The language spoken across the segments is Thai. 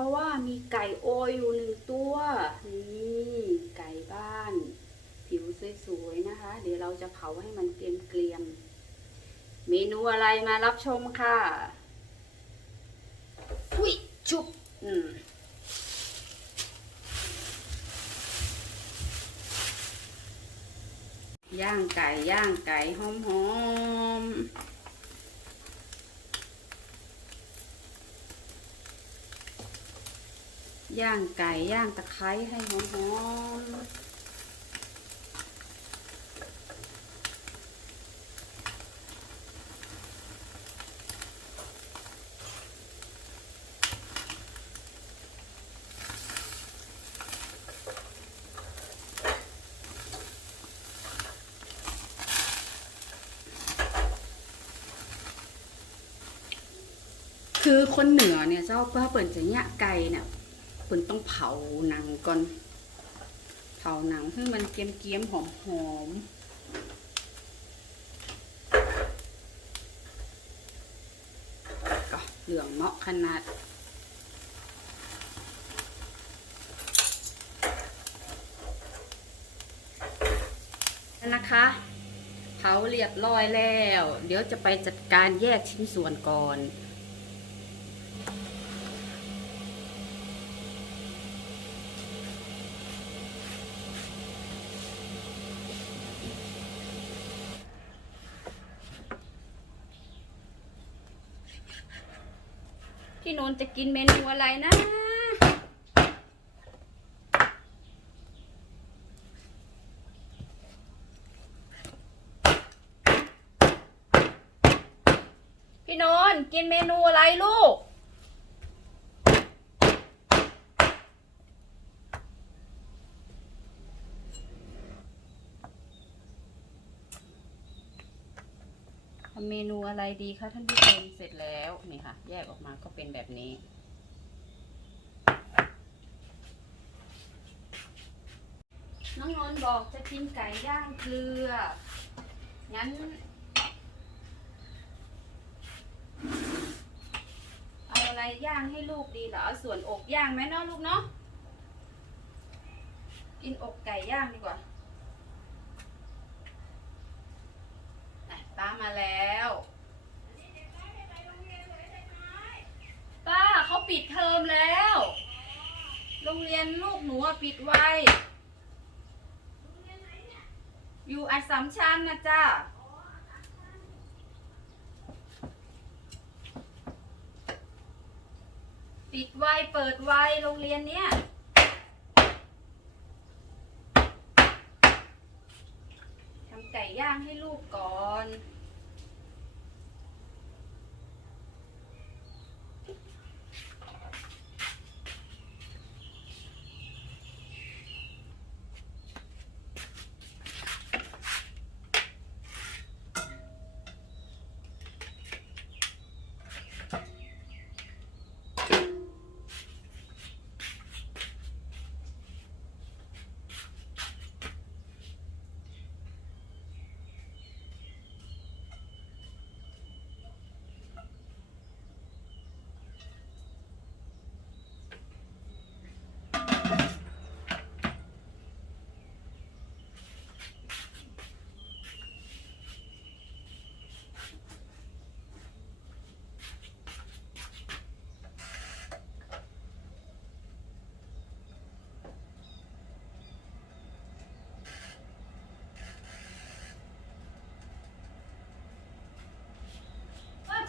ราะว่ามีไก่โออยู่หนึ่งตัวนี่ไก่บ้าน ผิวสวยๆนะคะ เดี๋ยวเราจะเผาให้มันเกรียมๆเมนูอะไรมารับชมค่ะอุ้ยชุบอืมย่างไก่ย่างไก่หอมๆ ย่างไก่ย่างตะไคร้ให้หอมๆคือคนเหนือเนี่ยเจ้าป้าเปิ่นจะเนี่ยไก่เนี่ย เปิ่นต้องเผาหนังก่อน เผาหนังให้มันเกรียมๆหอมๆก็เหลืองเหมาะขนาดนะคะ เผาเรียบร้อยแล้ว เดี๋ยวจะไปจัดการแยกชิ้นส่วนก่อน จะกินเมนูอะไรนะ พี่นนท์กินเมนูอะไรลูก เมนูอะไรดีคะท่านผู้ชมเสร็จแล้วนี่ค่ะ แยกออกมาก็เป็นแบบนี้ น้องนนท์บอกจะกินไก่ย่างเกลือ งั้น เอาอะไรย่างให้ลูกดีเหรอเอาส่วนอกย่างไหมเนาะลูกเนาะกินอกไก่ย่างดีกว่าอะ ป้ามาแล้วป้าเขาปิดเทอมแล้ว โรงเรียนลูกหนูอะปิดไว้อยู่อัสสัมชัญนะจ้าปิดไวเปิดไวโรงเรียนเนี้ยทำ ไก่ย่างให้ลูกก่อน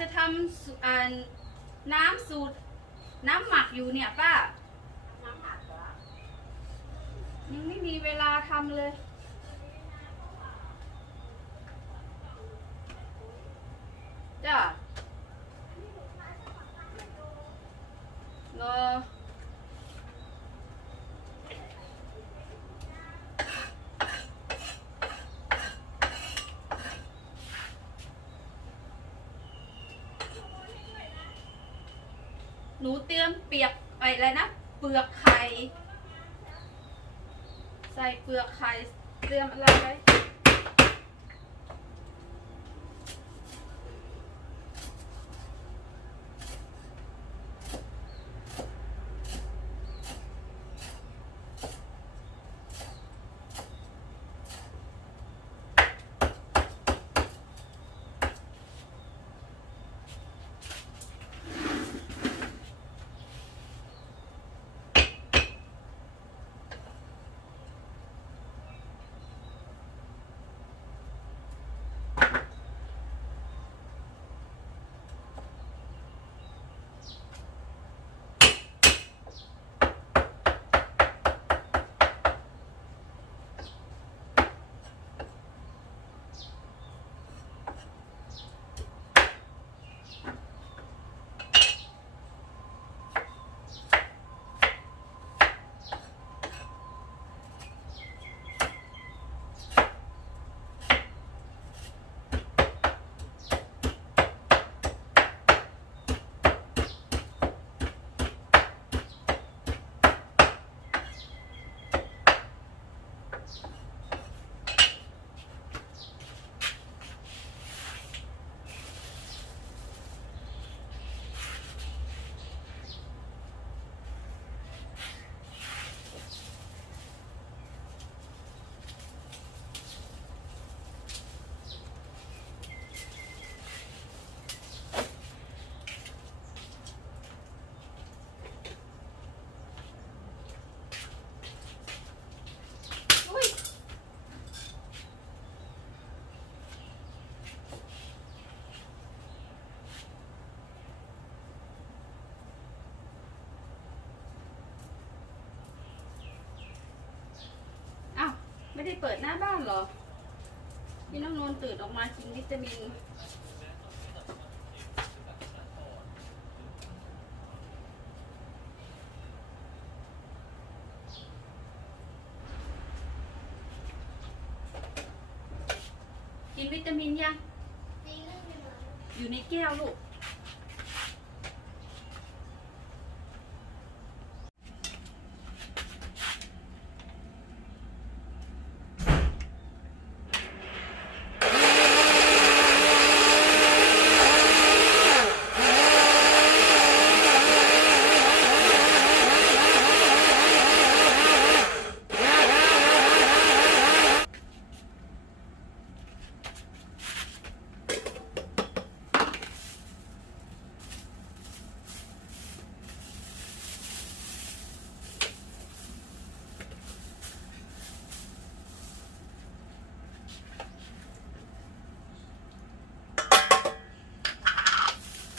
จะทำสุอ่าน้ำสูตร น้ำหมักอยู่เนี่ยป้า น้ำหมักเหรอยังไม่มีเวลาทำเลย จ้ะเออ หนูเตรียมเปียกไปอะไรนะ เปลือกไข่ ใส่เปลือกไข่ เตรียมอะไรไว้ ไม่ได้เปิดหน้าบ้านเหรอพี่น้องนนท์ตื่นออกมากินวิตามินกินวิตามินยังอยู่ในแก้วลูก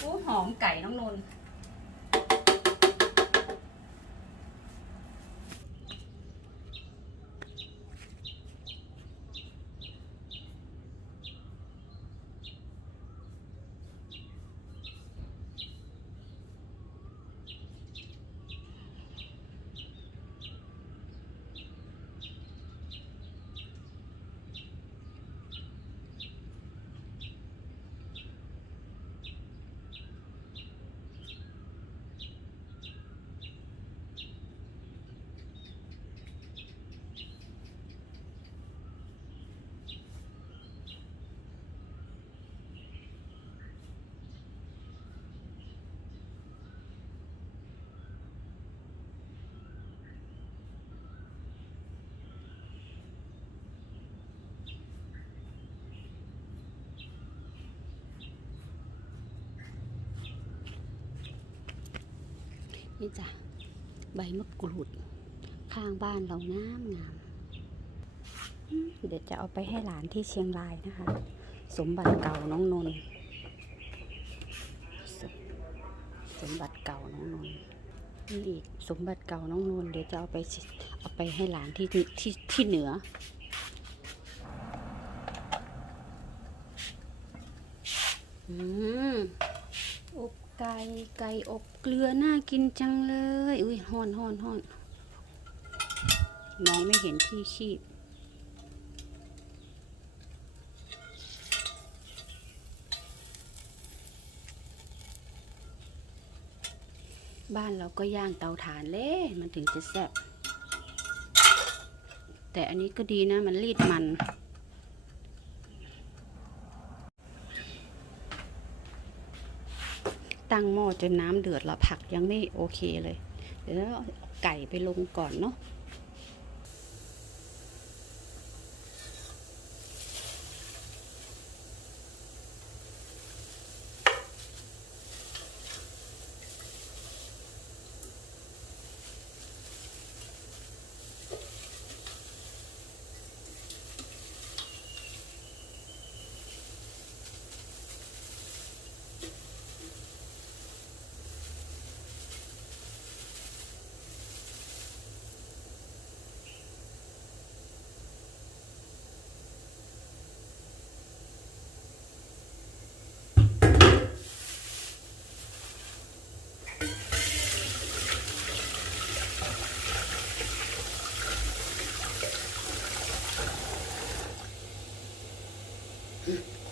โอ้หอม ไก่น้องนนท์ นี่จ้ะใบมะกรูด ข้างบ้านเรางามงามเดี๋ยวจะเอาไปให้หลานที่เชียงรายนะคะ สมบัติเก่าน้องนนท์สสมบัติเก่าน้องนนท์นี่อีกสมบัติเก่าน้องนนท์เดี๋ยวจะเอาไปเอาไปให้หลานที่ที่ที่เหนืออืมอ ไก่ไก่อบเกลือน่ากินจังเลย อุ้ยฮ้อนฮ้อนฮ้อนมองไม่เห็นที่คีบบ้านเราก็ย่างเตาถ่านเล่มันถึงจะแซ่บแต่อันนี้ก็ดีนะ มันรีดมัน ตั้งหม้อจนน้ำเดือดแล้วผักยังไม่โอเคเลย เดี๋ยวเราเอาไก่ไปลงก่อนเนาะ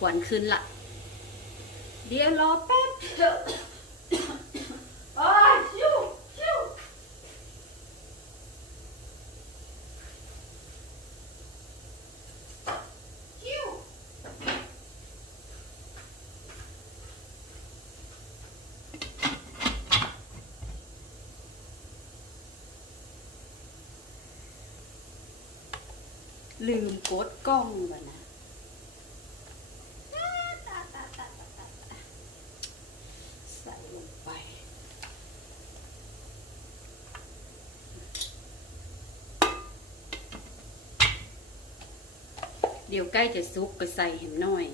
ขวัญขึ้นละเดี๋ยวรอแป๊บเโอ้ยชิวชิวชิวลืมกดกล้องไปนะ ยวใกล้จะซุกก็ใส่เห็นหน่อย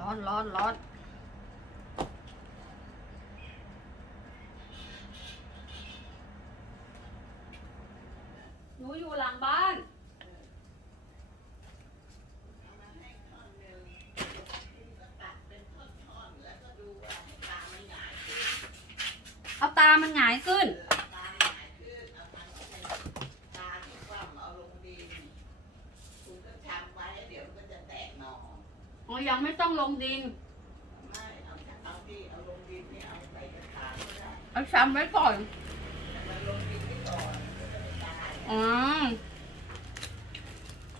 ร้อนร้อนร้อนร้อนหนูอยู่หลังบ้าน เอาตามันหงายขึ้น ตาที่คว่ำเอาลงดินคุณก็ทำไว้เดี๋ยวมันก็จะแตกหนอ อ๋อ ยังไม่ต้องลง ดินไม่เอาเอาที่เอาลงดินนี่เอาใส่กระถางก็ได้เอาช้ำไว้ก่อน แต่มันลงดินไม่ก่อนมันก็จะไม่ตายอ๋อ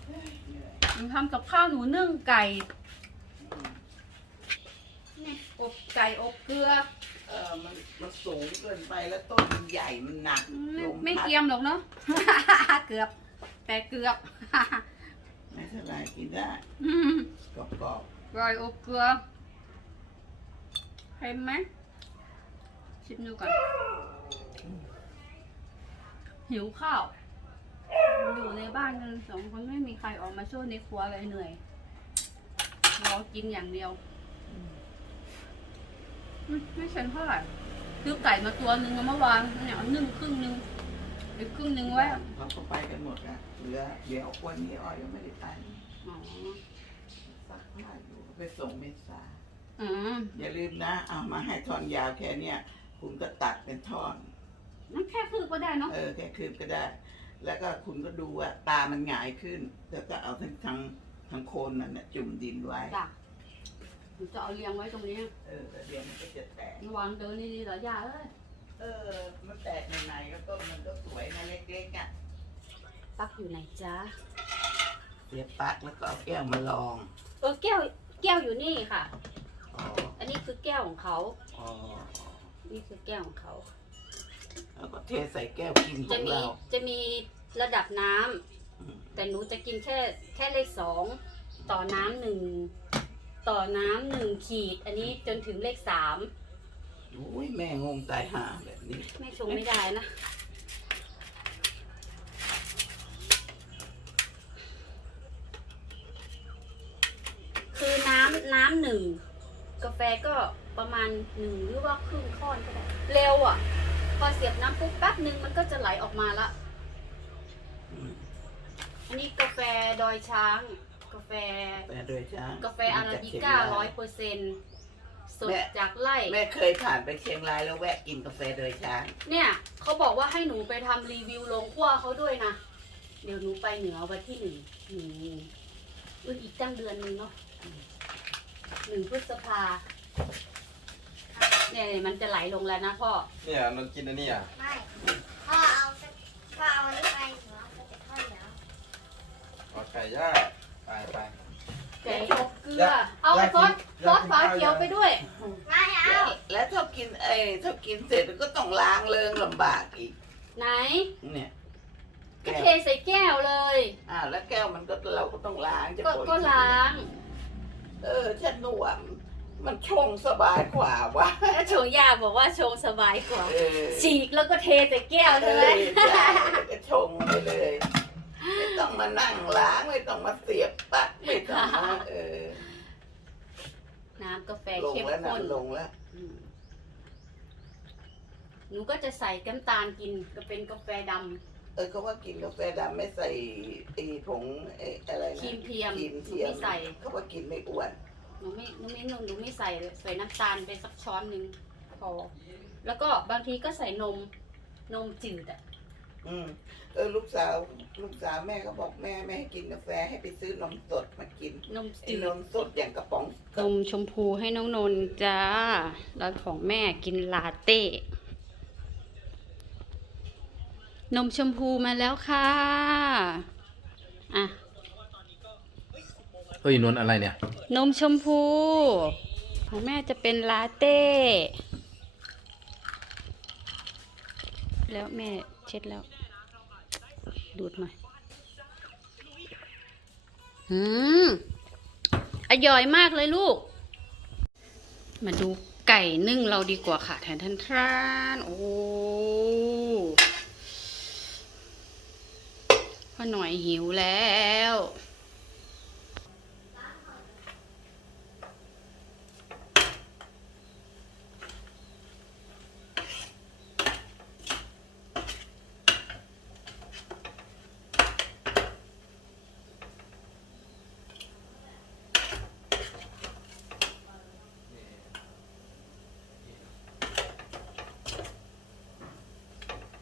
เหนื่อยหนูทำกับข้าวหนูนึ่งไก่นี่อบไก่อบเกลือเออมันมันสูงเกินไปแล้วต้นมันใหญ่มันหนักไม่ลมไม่พัดเกรียมหรอกเนาะ เกือบ แต่เกือบ ไม่เท่าไรกินได้อืมกรอบก รอบไก่อบเกลือเห็นไหมชิมดูก่อน หิวข้าว อยู่ในบ้านกันสองคนไม่มีใครออกมาช่วยในครัวเลยเหนื่อยรอกินอย่างเดียวอืมไม่เซ็นเท่าไหร่ซื้อไก่มาตัวหนึ่งเอาเมื่อวานเนี่ยเอานึ่งครึ่งหนึ่งอีกครึ่งหนึ่งไว้เขาก็ไปกันหมดอะเหลือเดี๋ยววันนี้อ้อยยังไม่ได้ไปอ๋อซักผ้าอยู่ ไปส่งเมษาอืมอย่าลืมนะเอามาให้ท่อนยาวแค่เนี้ยคุณก็ตัดเป็นท่อน นั่นแค่คือก็ได้เนาะเออแค่คืบก็ได้ แล้วก็คุณก็ดูว่าตามันหงายขึ้น แล้วก็เอาทั้งทั้งทั้งโคนมันน่ะจุ่มดินไว้ จ้ะหนูจะเอาเรียงไว้ตรงนี้เออแต่เดี๋ยวมันก็จะแตกวางเดินดีๆเหรอย่าเอ้ยเออ มันแตกใหม่ๆก็ต้นมันก็สวยนะเล็กๆอะ ปักอยู่ไหนจ๊ะเสียบปลั๊กแล้วก็เอาแก้วมาลอง เออแก้ว แก้วอยู่นี่ค่ะ อ๋ออันนี้คือแก้วของเขาอ๋อนี่คือแก้วของเขา แล้วก็เทใส่แก้วกินขจะองมีเราจะมีระดับน้ำอืมแต่หนูจะกินแค่แค่เลขสองต่อน้ำหนึ่งต่อน้ำหนึ่งขีด อันนี้จนถึงเลขสามโอ้ยแม่งงตายห่าแบบนี้ไม่ชงไม่ได้นะ คือ น้ำน้ำหนึ่งกาแฟก็ประมาณหนึ่งหรือว่าครึ่งข้อนก็ได้เร็วอะ พอเสียบน้ำปุ๊บแป๊บหนึ่งมันก็จะไหลออกมาละอืมอันนี้กาแฟดอยช้าง กาแฟ แต่โดยช้างกาแฟอาราบิก้าร้อยเปอร์เซ็นต์สดแม่จากไร่ แม่เคยผ่านไปเชียงรายแล้วแวะกินกาแฟโดยช้าง เนี่ยเขาบอกว่าให้หนูไปทำรีวิวลงขั้วเขาด้วยนะ เดี๋ยวหนูไปเหนือวันที่หนึ่งนี่อุ้ยอีกตั้งเดือนหนึงเนาะ หนึ่งพฤษภาเนี่ยมันจะไหลลงแล้วนะพ่อ เนี่ยนนกินอันนี้อะไม่พ่อเอาสักพ่อเอาอันนี้ไปหนูเอาไปจะทอดเหนียวเอาไก่ย่างไปไปแกงอบเกลือ เอาซอสซอสฝาเขียวไปด้วย ไม่เอาแล้วถ้ากินเอ้ยถ้ากินเสร็จก็ต้องล้างเลิงลำบากอีก ไหน เนี่ยก็แก้วเทใส่แก้วเลย อ่าแล้วแก้วมันก็เราก็ต้องล้างจะก็ปล่อยก็ล้าง เออฉันหนวมมันชงสบายกว่าวะแล้วชงยาบอกว่าชงสบายกว่า เออฉีกแล้วก็เทใส่แก้วเอใช่ไหมอใช่แล้วก็ชงไปเลย ไม่ต้องมานั่งล้างไม่ต้องมาเสียบปลั๊กไม่ต้องมาเออ น้ำกาแฟลงเข้มแล้วนะข้นลงแล้ว อืมหนูก็จะใส่น้ำตาลกินก็เป็นกาแฟด เออเขาว่ากินกาแฟดำไม่ใส่ไอ้ผงไอ้อะไรำครีนะมเทียมครีมหนูเทียมไม่ใส่ เขาว่ากินไม่อ้วน หนูไม่หนูไม่หนูหนูไม่ใส่เลยใส่น้ำตาลไปสักช้อนหนึ่งพอ แล้วก็บางทีก็ใส่นมนมจืดอะอืมเออลูกสาวลูกสาวแม่ก็บอกแม่ไม่ให้กินกาแฟให้ไปซื้อนมสดมากินนมไอ้จืนดมสดอย่างกระป๋องนมชมพูให้น้องนนท์จ้าแล้วของแม่กินลาเต้ นมชมพูมาแล้วค่ะ อะ เฮ้ยนวลอะไรเนี่ย นมชมพู ของแม่จะเป็นลาเต้ แล้วแม่เช็ดแล้ว ดูดหน่อย อืม อร่อยมากเลยลูก มาดูไก่นึ่งเราดีกว่าค่ะแทนทันทรานโอ้ พ่อหน่อยหิวแล้ว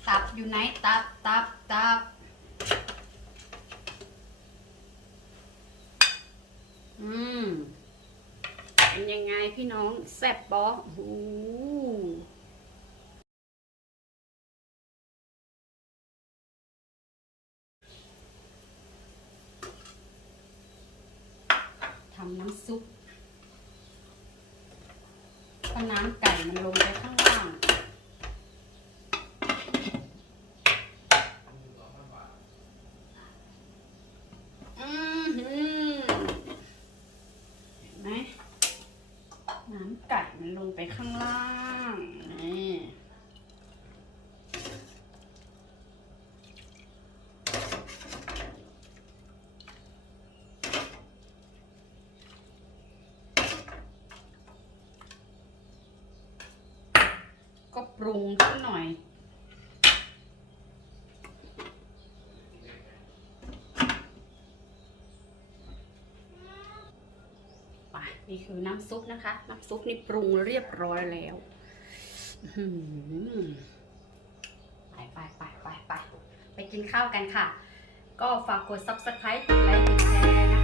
ตับอยู่ไหนตับ ตับ ตับ อืม เป็นยังไงพี่น้ องแซ่บบอโอ้โหทำน้ำซุปก็น้ำไก่มันลง อือหือเห็นไหมน้ำไก่มันลงไปข้างล่างนี่ ก็ปรุงสักหน่อยไปนี่คือน้ำซุปนะคะ น้ำซุปนี่ปรุงเรียบร้อยแล้วไปไปไปไปไปไปกินข้าวกันค่ะ ก็ฝากกด subscribe กดไลค์กดแชร์นะ